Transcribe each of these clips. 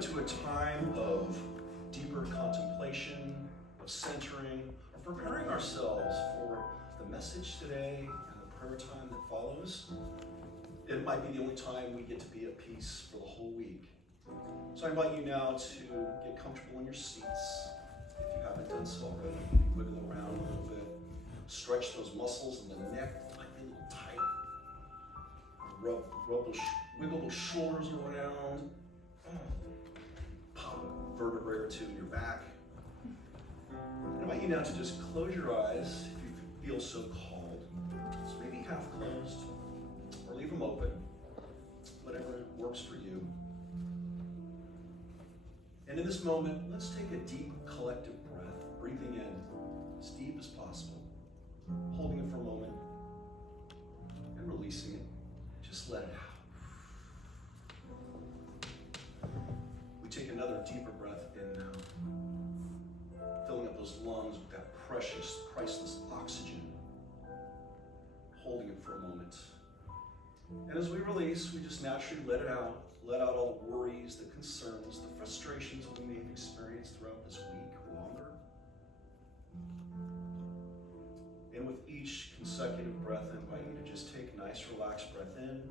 into a time of deeper contemplation, of centering, of preparing ourselves for the message today and the prayer time that follows. It might be the only time we get to be at peace for the whole week. So I invite you now to get comfortable in your seats. If you haven't done so already, wiggle around a little bit. Stretch those muscles in the neck, might be a little tight. Wiggle those shoulders around. Pop a vertebrae or two in your back. I invite you now to just close your eyes if you feel so called. So maybe half closed, or leave them open, whatever works for you. And in this moment, let's take a deep collective breath, breathing in as deep as possible, holding it for a moment, and releasing it. Just let it out. We take another deeper breath in now, filling up those lungs with that precious, priceless oxygen, holding it for a moment. And as we release, we just naturally let it out. Let out all the worries, the concerns, the frustrations that we may have experienced throughout this week or longer. And with each consecutive breath, I invite you to just take a nice relaxed breath in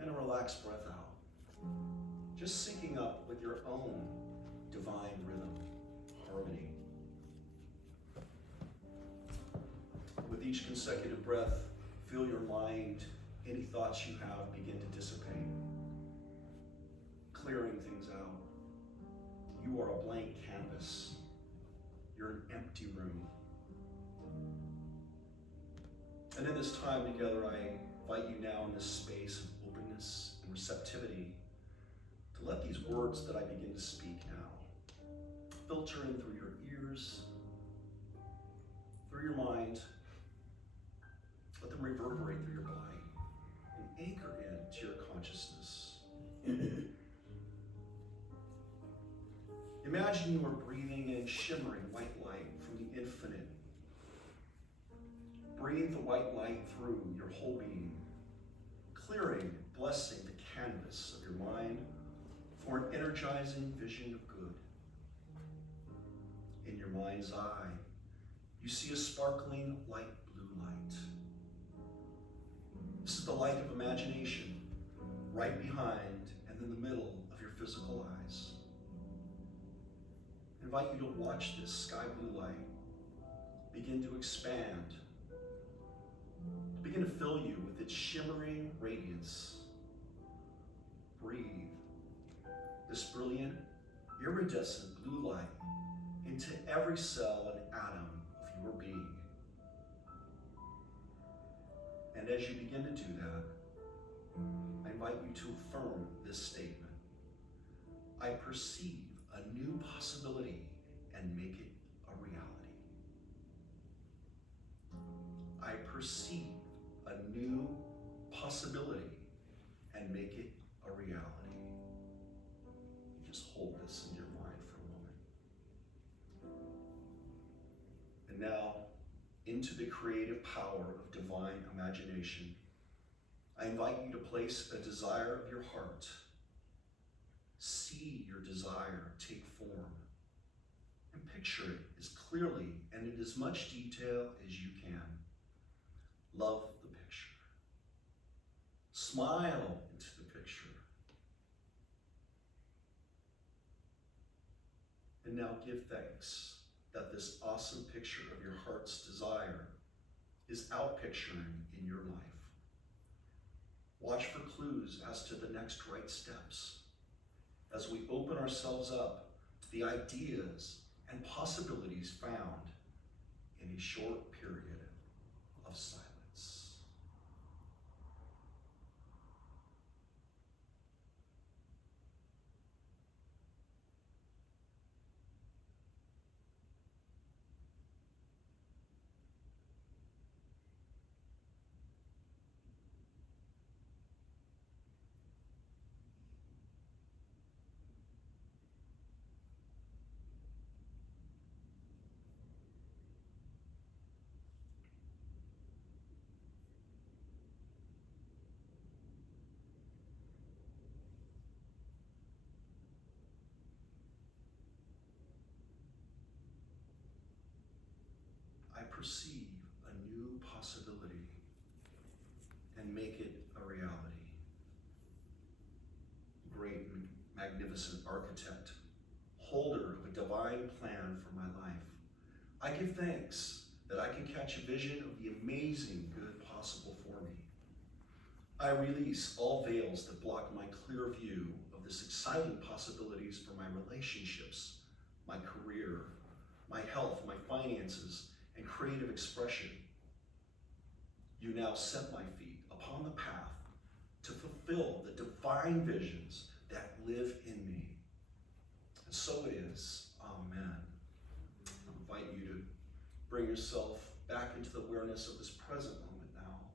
and a relaxed breath out. Just syncing up with your own divine rhythm, harmony. With each consecutive breath, feel your mind, any thoughts you have begin to dissipate, clearing things out. You are a blank canvas. You're an empty room. And in this time together, I invite you now in this space of openness and receptivity to let these words that I begin to speak now filter in through your ears, through your mind. Let them reverberate through your body and anchor into your consciousness. Imagine you are breathing in shimmering white light from the infinite. Breathe the white light through your whole being, clearing, blessing the canvas of your mind for an energizing vision of good. In your mind's eye, you see a sparkling light blue light. This is the light of imagination, right behind and in the middle of your physical eyes. I invite you to watch this sky blue light begin to expand, to begin to fill you with its shimmering radiance. Breathe this brilliant, iridescent blue light into every cell and atom of your being. And as you begin to do that, I invite you to affirm this statement. I perceive a new possibility and make it a reality. I perceive a new possibility and make it a reality. Just hold this in your mind for a moment. And now, into the creative power of divine imagination, I invite you to place a desire of your heart. See your desire take form and picture it as clearly and in as much detail as you can. Love the picture. Smile into the picture. And now give thanks that this awesome picture of your heart's desire is outpicturing in your life. Watch for clues as to the next right steps as we open ourselves up to the ideas and possibilities found in a short period of silence. perceive a new possibility and make it a reality. Great, magnificent architect, holder of a divine plan for my life, I give thanks that I can catch a vision of the amazing good possible for me. I release all veils that block my clear view of this exciting possibilities for my relationships, my career, my health, my finances, and creative expression. You now set my feet upon the path to fulfill the divine visions that live in me. And so it is. Amen. I invite you to bring yourself back into the awareness of this present moment now.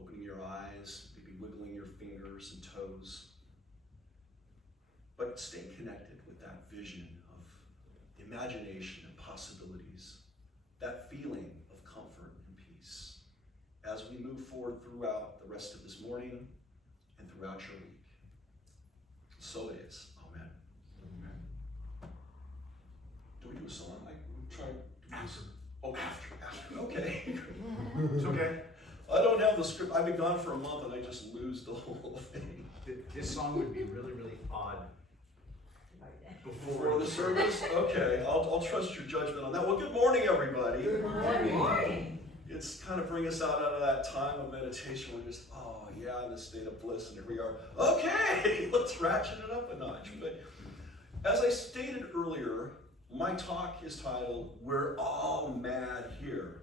Opening your eyes, maybe wiggling your fingers and toes. But stay connected with that vision of the imagination and possibilities, that feeling of comfort and peace as we move forward throughout the rest of this morning and throughout your week. So it is. Amen. Amen. Do we do a song? I'm trying to do this. Oh, after. Okay. It's okay. I don't have the script. I've been gone for a month and I just lose the whole thing. This song would be really, really odd Before the service? Okay, I'll trust your judgment on that. Well, good morning, everybody. Good morning. It's kind of bring us out of that time of meditation. We're just, oh yeah, in this state of bliss, and here we are. Okay, let's ratchet it up a notch. But as I stated earlier, my talk is titled, We're All Mad Here.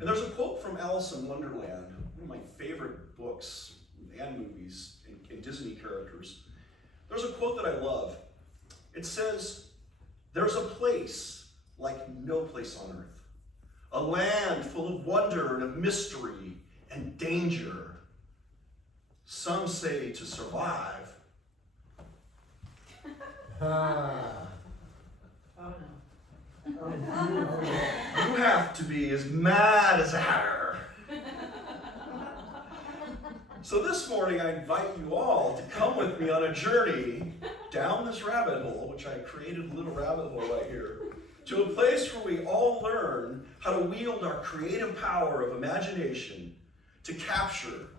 And there's a quote from Alice in Wonderland, one of my favorite books and movies and Disney characters. There's a quote that I love. It says, there's a place like no place on earth, a land full of wonder and of mystery and danger. Some say to survive. You have to be as mad as her. So this morning I invite you all to come with me on a journey down this rabbit hole, which I created a little rabbit hole right here, to a place where we all learn how to wield our creative power of imagination to capture,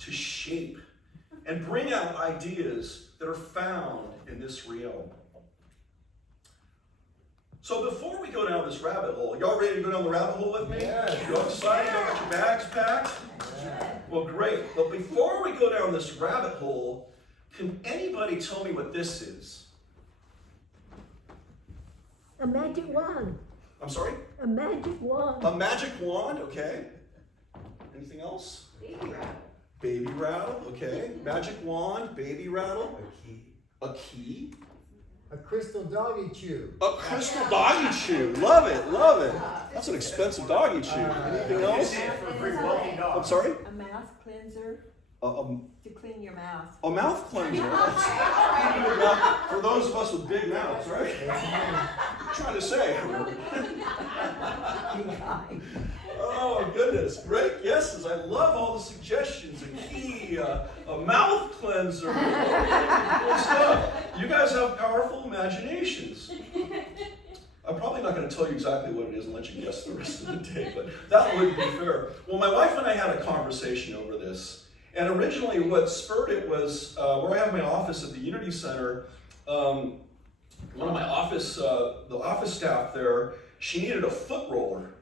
to shape, and bring out ideas that are found in this realm. So before we go down this rabbit hole, y'all ready to go down the rabbit hole with me? Yes. You all excited? Y'all got your bags packed? Yeah. Well, great. But before we go down this rabbit hole, can anybody tell me what this is? A magic wand. I'm sorry? A magic wand. A magic wand, okay. Anything else? Baby rattle. Baby rattle, okay. Magic wand, baby rattle. A key. A key. A crystal doggy chew. A crystal doggy chew. Love it, love it. That's an expensive doggy chew. Anything You else? see it for a free wealthy dog. I'm sorry? A mouth cleanser A to clean your mouth. mouth cleanser. For those of us with big mouths, right? I'm trying to say. Oh, goodness. Great guesses. I love all the suggestions. A key, a mouth cleanser. Good stuff. You guys have powerful imaginations. I'm probably not going to tell you exactly what it is and let you guess the rest of the day, but that wouldn't be fair. Well, my wife and I had a conversation over this. And originally what spurred it was where I have my office at the Unity Center. One of my office, the office staff there, she needed a foot roller.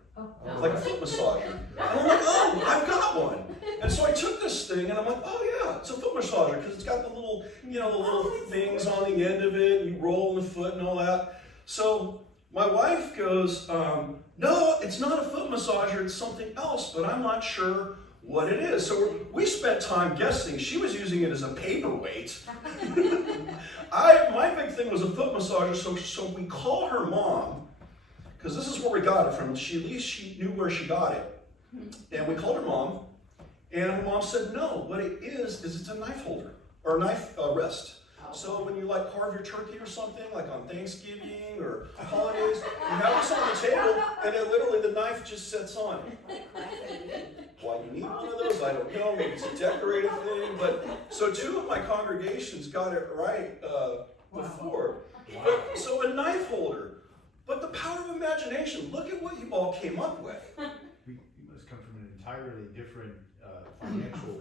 Like a foot massager. And I'm like, oh, I've got one. And so I took this thing and I'm like, oh yeah, it's a foot massager because it's got the little, the little things on the end of it. You roll in the foot and all that. So my wife goes, no, it's not a foot massager, it's something else, but I'm not sure what it is. So we spent time guessing. She was using it as a paperweight. My big thing was a foot massager, so we call her mom, because this is where we got it from. At least she knew where she got it. And we called her mom, and her mom said, no, what it is it's a knife holder, or a knife rest. So when you carve your turkey or something, like on Thanksgiving or holidays, you have this on the table, and then literally the knife just sits on it. Why you need one of those, I don't know. Maybe it's a decorative thing. But so 2 of my congregations got it right before. But, so a knife holder. But the power of imagination, look at what you all came up with. You must come from an entirely different financial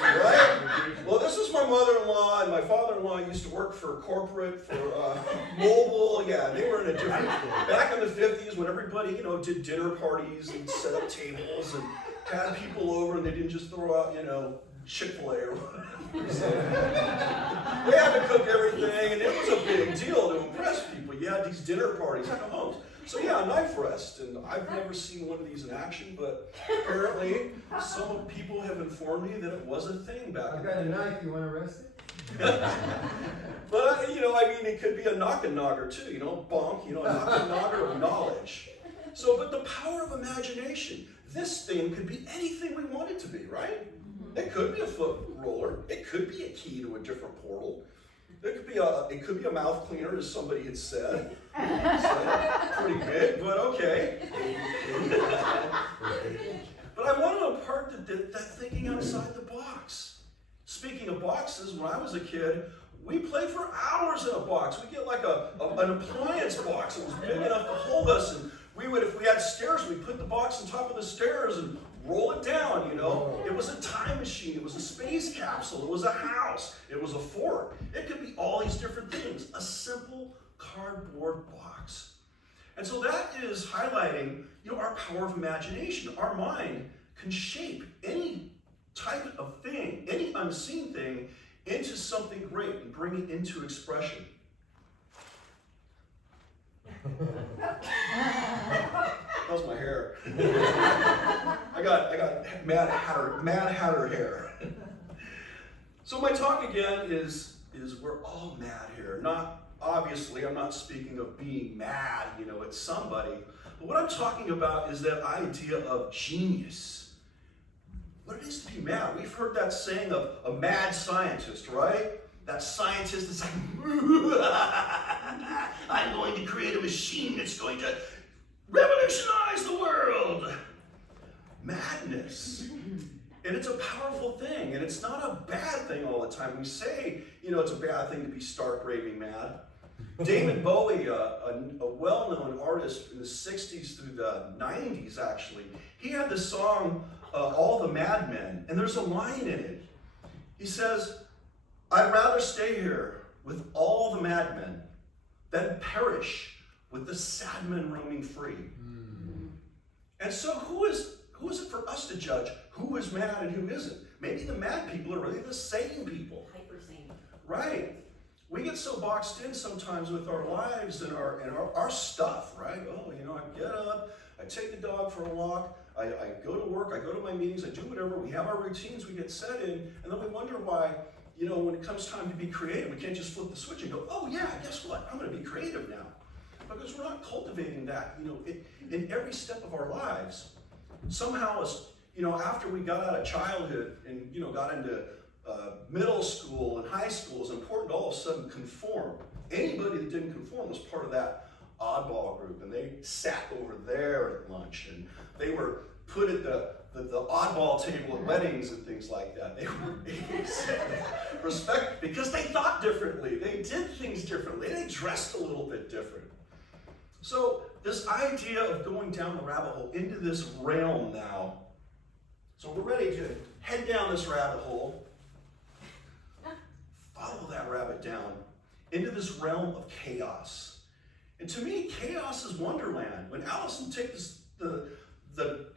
Right? Well, this is my mother-in-law, and my father-in-law used to work for corporate, for mobile. Yeah, they were in a different, back in the 50s when everybody, did dinner parties and set up tables and had people over, and they didn't just throw out, Chick-fil-A or whatever. So they had to cook everything, and it was a big deal to impress people. You had these dinner parties at the homes. So yeah, a knife rest, and I've never seen one of these in action, but apparently some people have informed me that it was a thing back I've in got a the day. knife, you wanna rest it? But it could be a knock-and-nogger too, bonk, a knock-and-nogger of knowledge. So, but the power of imagination, this thing could be anything we want it to be, right? It could be a foot roller, it could be a key to a different portal. It could be a mouth cleaner, as somebody had said. So, pretty big, but okay. But I want to impart that thinking outside the box. Speaking of boxes, when I was a kid, we played for hours in a box. We get like an appliance box that was big enough to hold us, and we would, if we had stairs, we'd put the box on top of the stairs and roll it down, It was a time machine, it was a space capsule, it was a house, it was a fort. It could be all these different things. A simple cardboard box. And so that is highlighting, our power of imagination. Our mind can shape any type of thing, any unseen thing, into something great and bring it into expression. How's my hair? I got Mad Hatter hair. So my talk again is we're all mad here. Obviously, I'm not speaking of being mad, at somebody. But what I'm talking about is that idea of genius. What it is to be mad. We've heard that saying of a mad scientist, right? That scientist is like, I'm going to create a machine that's going to revolutionize the world. Madness. And it's a powerful thing, and it's not a bad thing all the time. We say, it's a bad thing to be stark raving mad. David Bowie, a well-known artist in the 60s through the 90s, actually, he had this song, All the Madmen, and there's a line in it. He says, I'd rather stay here with all the madmen than perish with the sad men roaming free. And so who is it for us to judge who is mad and who isn't? Maybe the mad people are really the sane people. Hyper sane. Right. We get so boxed in sometimes with our lives and our stuff, right? Oh, I get up, I take the dog for a walk, I go to work, I go to my meetings, I do whatever, we have our routines, we get set in, and then we wonder why, when it comes time to be creative, we can't just flip the switch and go, oh yeah, guess what? I'm going to be creative now. Because we're not cultivating that, in every step of our lives. Somehow, after we got out of childhood and, got into middle school and high school, it's important to all of a sudden conform. Anybody that didn't conform was part of that oddball group, and they sat over there at lunch, and they were put at the oddball table at weddings and things like that. They were respect because they thought differently, they did things differently, they dressed a little bit different. So this idea of going down the rabbit hole into this realm now, so we're ready to head down this rabbit hole, follow that rabbit down into this realm of chaos. And to me, chaos is wonderland. When Allison takes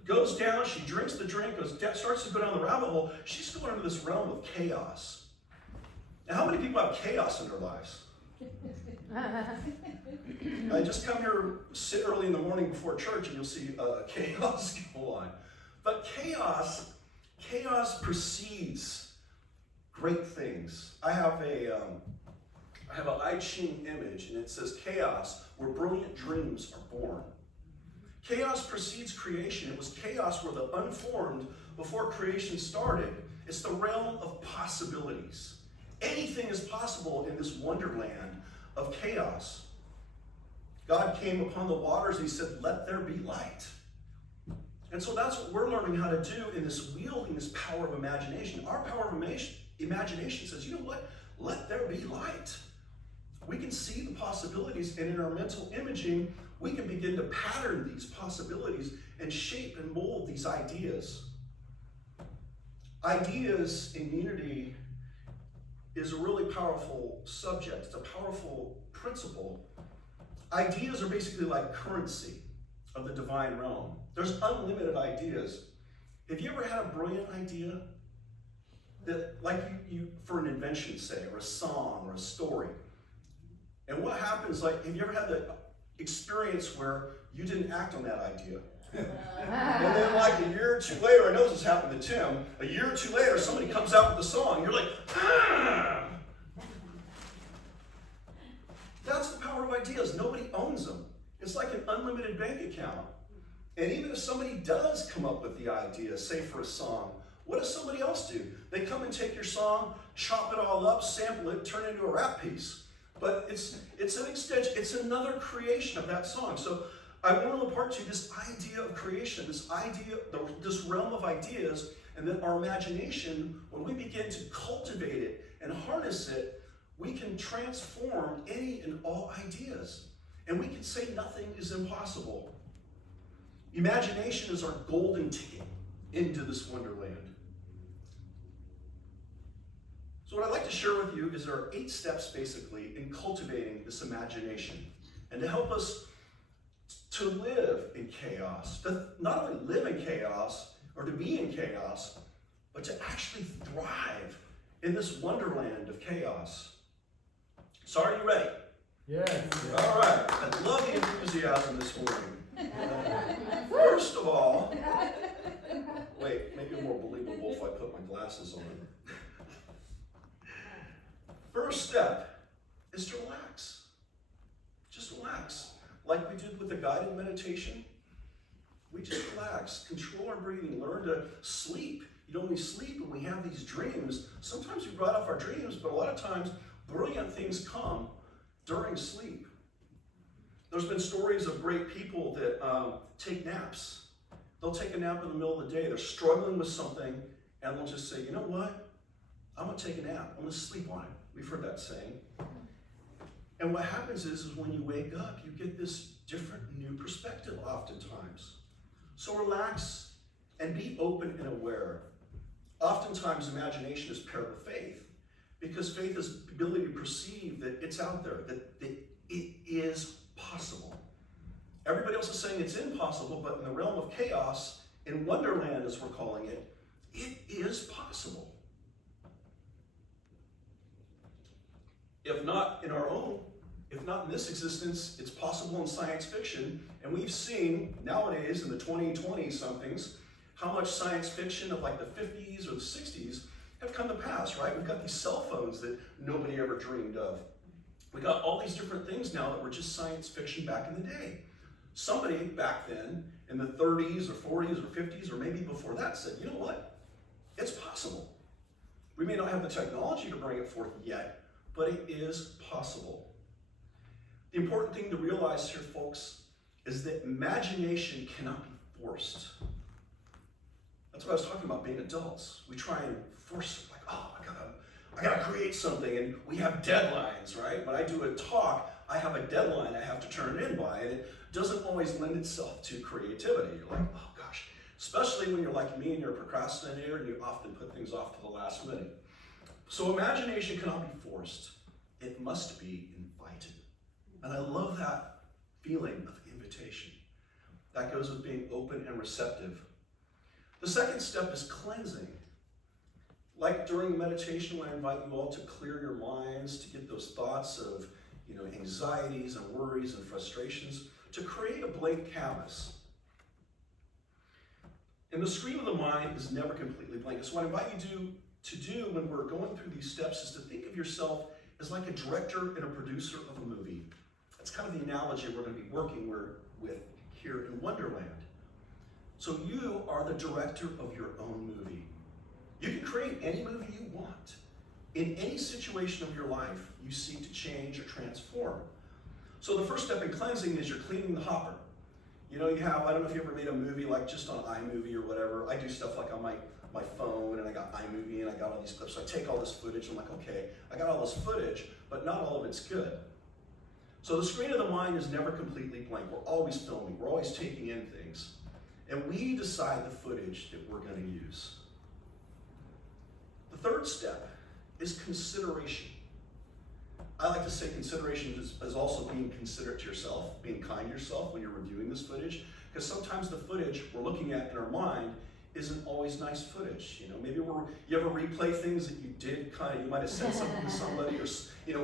goes down, she drinks the drink, starts to go down the rabbit hole, she's going into this realm of chaos. Now, how many people have chaos in their lives? I just come here, sit early in the morning before church, and you'll see chaos go on. But chaos precedes great things. I have an I Ching image, and it says chaos, where brilliant dreams are born. Chaos precedes creation. It was chaos where the unformed, before creation started. It's the realm of possibilities. Anything is possible in this wonderland of chaos. God came upon the waters and he said, let there be light. And so that's what we're learning how to do in this wielding this power of imagination. Our power of imagination says, you know what? Let there be light. we can see the possibilities, and in our mental imaging, we can begin to pattern these possibilities and shape and mold these ideas. Ideas in unity is a really powerful subject. It's a powerful principle. Ideas are basically like currency of the divine realm. There's unlimited ideas. Have you ever had a brilliant idea that, like you for an invention, say, or a song or a story? And what happens, like, have you ever had the experience where you didn't act on that idea? And then like a year or two later, I know this has happened to Tim, a year or two later, somebody comes out with a song, and you're like, ah! That's the power of ideas. Nobody owns them. It's like an unlimited bank account. And even if somebody does come up with the idea, say for a song, what does somebody else do? They come and take your song, chop it all up, sample it, turn it into a rap piece. But it's an extension, it's another creation of that song. So I want to impart to you this idea of creation, this idea, this realm of ideas, and then our imagination, when we begin to cultivate it and harness it, we can transform any and all ideas. And we can say nothing is impossible. Imagination is our golden ticket into this wonderland. So what I'd like to share with you is there are 8 steps basically in cultivating this imagination and to help us to live in chaos, to not only live in chaos or to be in chaos, but to actually thrive in this wonderland of chaos. So are you ready? Yes. All right, I love the enthusiasm this morning. First of all, wait, make it more believable if I put my glasses on. First step is to relax. Just relax. Like we did with the guided meditation, we just relax, control our breathing, learn to sleep. You know, when we sleep and we have these dreams, sometimes we write off our dreams, but a lot of times brilliant things come during sleep. There's been stories of great people that take naps. They'll take a nap in the middle of the day. They're struggling with something, and they'll just say, you know what? I'm going to take a nap. I'm going to sleep on it. We've heard that saying. And what happens is when you wake up, you get this different new perspective oftentimes. So relax and be open and aware. Oftentimes imagination is paired with faith, because faith is the ability to perceive that it's out there, that it is possible. Everybody else is saying it's impossible, but in the realm of chaos, in Wonderland as we're calling it, it is possible. If not in our own, if not in this existence, it's possible in science fiction. And we've seen nowadays in the 2020 somethings, how much science fiction of like the 50s or the 60s have come to pass, right? We've got these cell phones that nobody ever dreamed of. We got all these different things now that were just science fiction back in the day. Somebody back then in the 30s or 40s or 50s or maybe before that said, you know what? It's possible. We may not have the technology to bring it forth yet, but it is possible. The important thing to realize here, folks, is that imagination cannot be forced. That's what I was talking about, being adults. We try and force it, like, oh, I gotta create something, and we have deadlines, right? When I do a talk, I have a deadline I have to turn it in by, and it doesn't always lend itself to creativity. You're like, oh gosh, especially when you're like me and you're a procrastinator and you often put things off to the last minute. So imagination cannot be forced. It must be invited. And I love that feeling of invitation. That goes with being open and receptive. The second step is cleansing. Like during the meditation, when I invite you all to clear your minds, to get those thoughts of, anxieties and worries and frustrations, to create a blank canvas. And the screen of the mind is never completely blank. So what I invite you to do when we're going through these steps is to think of yourself as like a director and a producer of a movie. That's kind of the analogy we're going to be working with here in Wonderland. So you are the director of your own movie. You can create any movie you want. In any situation of your life you seek to change or transform. So the first step in cleansing is you're cleaning the hopper. You have, I don't know if you ever made a movie like just on iMovie or whatever. I do stuff like on my phone, and I got iMovie and I got all these clips. So I take all this footage, I'm like, okay, I got all this footage, but not all of it's good. So the screen of the mind is never completely blank. We're always filming. We're always taking in things. And we decide the footage that we're going to use. The third step is consideration. I like to say consideration is also being considerate to yourself, being kind to yourself when you're reviewing this footage, because sometimes the footage we're looking at in our mind isn't always nice footage. You know, maybe you ever replay things that you did you might have said something to somebody, or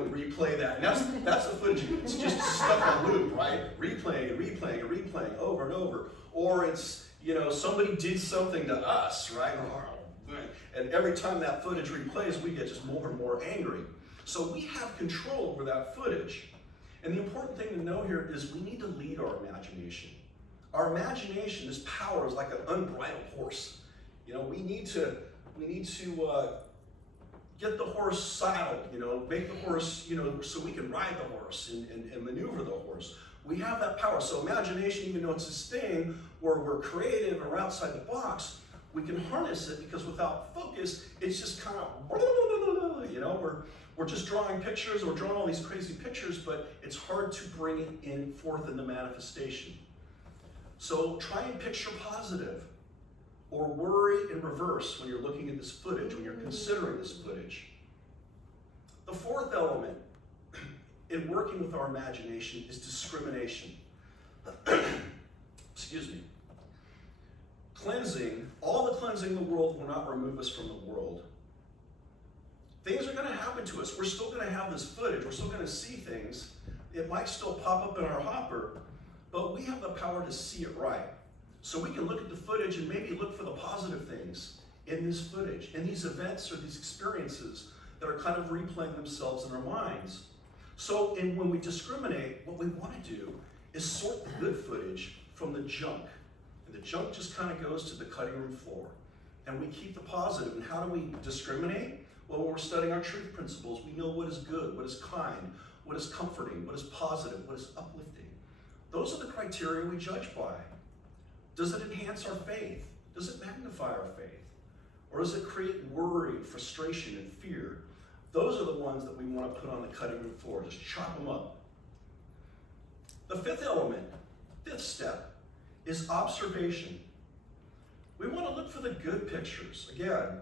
replay that. And that's the footage. It's just stuck on loop, right? Replaying and replaying and replaying over and over. Or it's, somebody did something to us, right? And every time that footage replays, we get just more and more angry. So we have control over that footage. And the important thing to know here is we need to lead our imagination. Our imagination, this power, is like an unbridled horse. We need to get the horse saddled, make the horse, so we can ride the horse and maneuver the horse. We have that power. So imagination, even though it's this thing where we're creative or outside the box, we can harness it, because without focus, it's just kind of, we're just drawing pictures, or we're drawing all these crazy pictures, but it's hard to bring it forth in the manifestation. So try and picture positive, or worry in reverse when you're looking at this footage, when you're considering this footage. The fourth element in working with our imagination is discrimination. Excuse me. Cleansing, all the cleansing in the world will not remove us from the world. Things are going to happen to us. We're still going to have this footage. We're still going to see things. It might still pop up in our hopper, but we have the power to see it right. So we can look at the footage and maybe look for the positive things in this footage, in these events or these experiences that are kind of replaying themselves in our minds. So when we discriminate, what we want to do is sort the good footage from the junk. And the junk just kind of goes to the cutting room floor. And we keep the positive. And how do we discriminate? Well, when we're studying our truth principles, we know what is good, what is kind, what is comforting, what is positive, what is uplifting. Those are the criteria we judge by. Does it enhance our faith? Does it magnify our faith? Or does it create worry, frustration, and fear? Those are the ones that we want to put on the cutting room floor. Just chop them up. The fifth step, is observation. We want to look for the good pictures, again,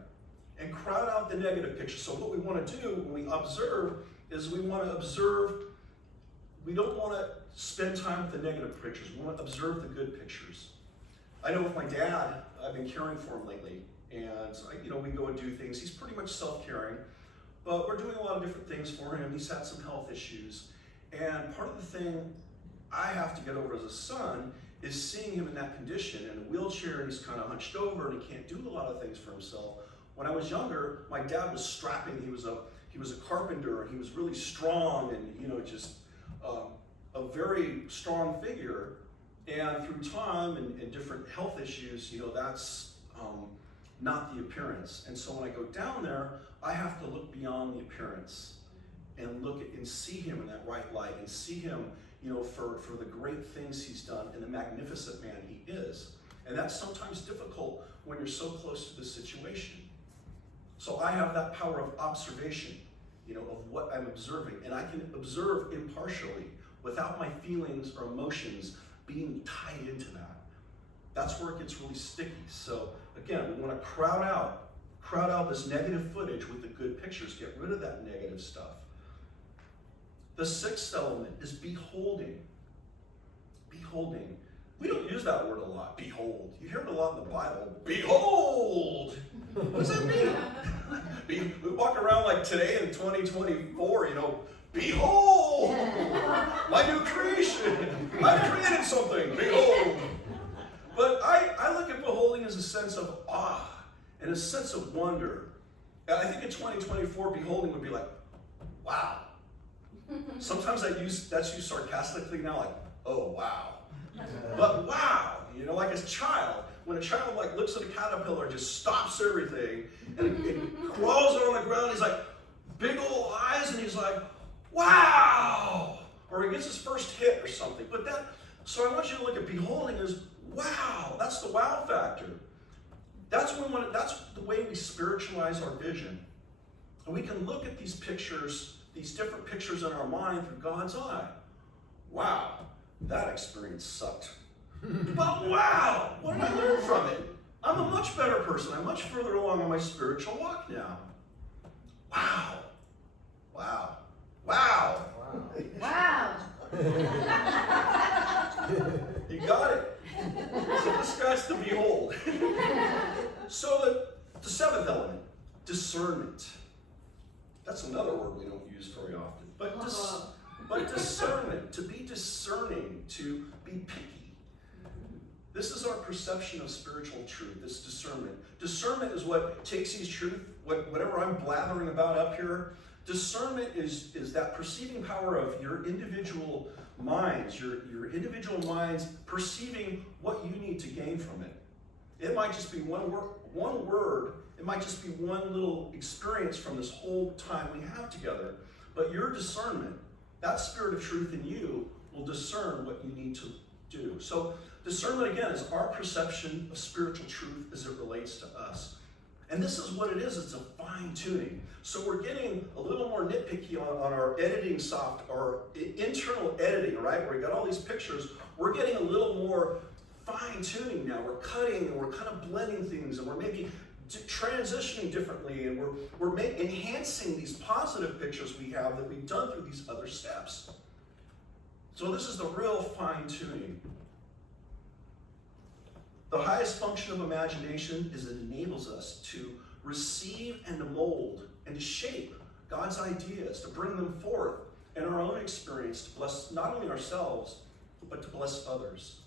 and crowd out the negative pictures. So what we want to do when we observe is we want to observe. We don't want to spend time with the negative pictures. We want to observe the good pictures. I know with my dad, I've been caring for him lately, and we go and do things. He's pretty much self-caring, but we're doing a lot of different things for him. He's had some health issues, and part of the thing I have to get over as a son is seeing him in that condition, in a wheelchair, and he's kind of hunched over, and he can't do a lot of things for himself. When I was younger, my dad was strapping. He was a carpenter, and he was really strong, and just a very strong figure. And through time and different health issues, that's not the appearance. And so when I go down there, I have to look beyond the appearance and look at and see him in that right light, and see him, for the great things he's done and the magnificent man he is. And that's sometimes difficult when you're so close to the situation. So I have that power of observation, of what I'm observing, and I can observe impartially without my feelings or emotions being tied into that. That's where it gets really sticky. So again, we want to crowd out this negative footage with the good pictures, get rid of that negative stuff. The sixth element is beholding. Beholding. We don't use that word a lot, behold. You hear it a lot in the Bible. Behold! What does that mean? We walk around like today in 2024, behold! My new creation! I've created something! Behold! But I look at beholding as a sense of awe and a sense of wonder. And I think in 2024, beholding would be like, wow. Sometimes that's used sarcastically now, like, oh, wow. But wow, like as a child, when a child looks at a caterpillar, just stops everything, and it crawls on the ground, he's like, big old eyes, and he's like, wow! Or he gets his first hit or something. So I want you to look at beholding as, wow, that's the wow factor. That's the way we spiritualize our vision. And we can look at these pictures, these different pictures in our mind through God's eye. wow, that experience sucked. But wow, what did I learn from it? I'm a much better person. I'm much further along on my spiritual walk now. Wow, wow, wow. Wow. You got it. So this guy's to behold. So the seventh element, discernment. That's another word we don't use very often. But discernment, to be discerning, to be picky. This is our perception of spiritual truth, this discernment. Discernment is what takes these truth, whatever I'm blathering about up here. Discernment is that perceiving power of your individual minds, your individual minds perceiving what you need to gain from it. It might just be one word, it might just be one little experience from this whole time we have together. But your discernment, that spirit of truth in you, will discern what you need to do. So discernment, again, is our perception of spiritual truth as it relates to us. And this is what it is, it's a fine-tuning. So we're getting a little more nitpicky on our editing our internal editing, right? Where we got all these pictures. We're getting a little more fine-tuning now. We're cutting and we're kind of blending things and we're maybe transitioning differently and we're enhancing these positive pictures we have that we've done through these other steps. So this is the real fine-tuning. The highest function of imagination is it enables us to receive and to mold and to shape God's ideas, to bring them forth in our own experience to bless not only ourselves, but to bless others.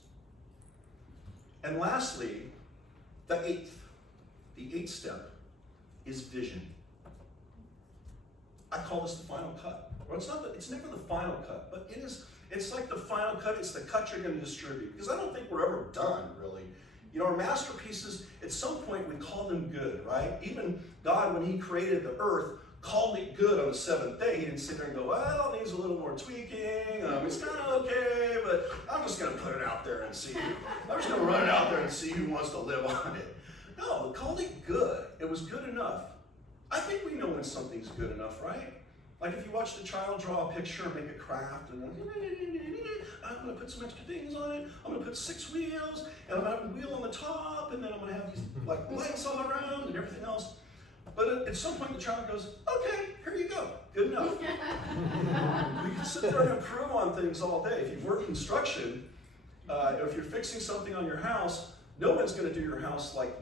And lastly, the eighth step is vision. I call this the final cut. Well, it's never the final cut, but it's like the final cut, it's the cut you're going to distribute. Because I don't think we're ever done, really. You know, our masterpieces, at some point we call them good, right? Even God, when he created the earth, called it good on the seventh day. He didn't sit there and go, well, it needs a little more tweaking. It's kind of okay, but I'm just going to put it out there and see. I'm just going to run it out there and see who wants to live on it. No, he called it good. It was good enough. I think we know when something's good enough, right? Like if you watch the child draw a picture and make a craft, and I'm going to put some extra things on it. I'm going to put 6 wheels, and I'm going to have a wheel on the top, and then I'm going to have these like lights all around and everything else. But at some point the child goes, okay, here you go, good enough. We can sit there and improve on things all day. If you've worked construction, if you're fixing something on your house, no one's going to do your house like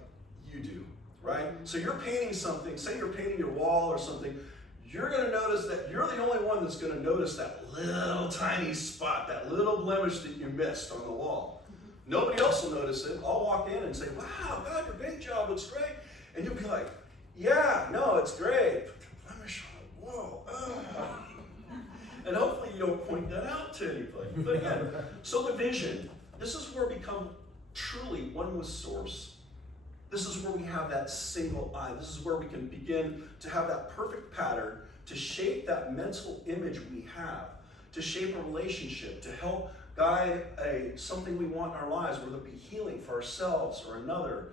you do, right? So you're painting something, say you're painting your wall or something, you're going to notice that you're the only one that's going to notice that little tiny spot, that little blemish that you missed on the wall. Nobody else will notice it. I'll walk in and say, wow, God, your paint job looks great. And you'll be like, yeah, no, it's great. Blemish on the wall. And hopefully you don't point that out to anybody. But again, so the vision, this is where we become truly one with Source. This is where we have that single eye. This is where we can begin to have that perfect pattern to shape that mental image we have, to shape a relationship, to help guide something we want in our lives, whether it be healing for ourselves or another,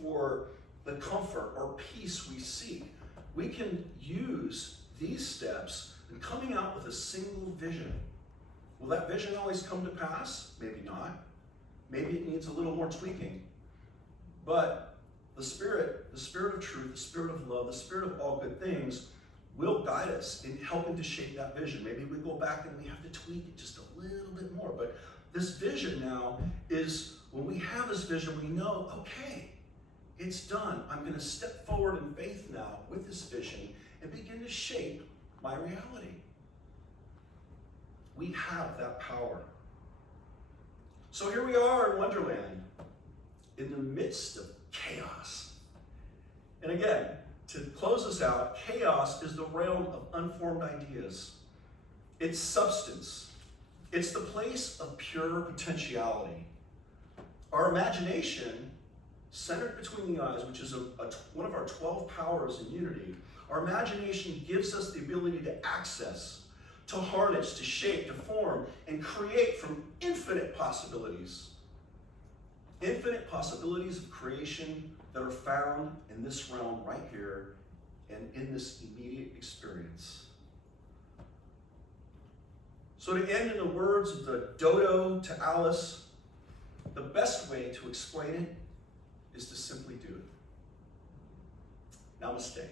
for the comfort or peace we seek. We can use these steps in coming out with a single vision. Will that vision always come to pass? Maybe not. Maybe it needs a little more tweaking. But the Spirit of truth, the Spirit of love, the Spirit of all good things will guide us in helping to shape that vision. Maybe we go back and we have to tweak it just a little bit more. But this vision now is, when we have this vision, we know, okay, it's done. I'm going to step forward in faith now with this vision and begin to shape my reality. We have that power. So here we are in Wonderland, in the midst of chaos. And again, to close us out, chaos is the realm of unformed ideas. It's substance. It's the place of pure potentiality. Our imagination, centered between the eyes, which is one of our 12 powers in unity, our imagination gives us the ability to access, to harness, to shape, to form, and create from infinite possibilities. Infinite possibilities of creation that are found in this realm right here and in this immediate experience. So to end in the words of the dodo to Alice, the best way to explain it is to simply do it. Namaste.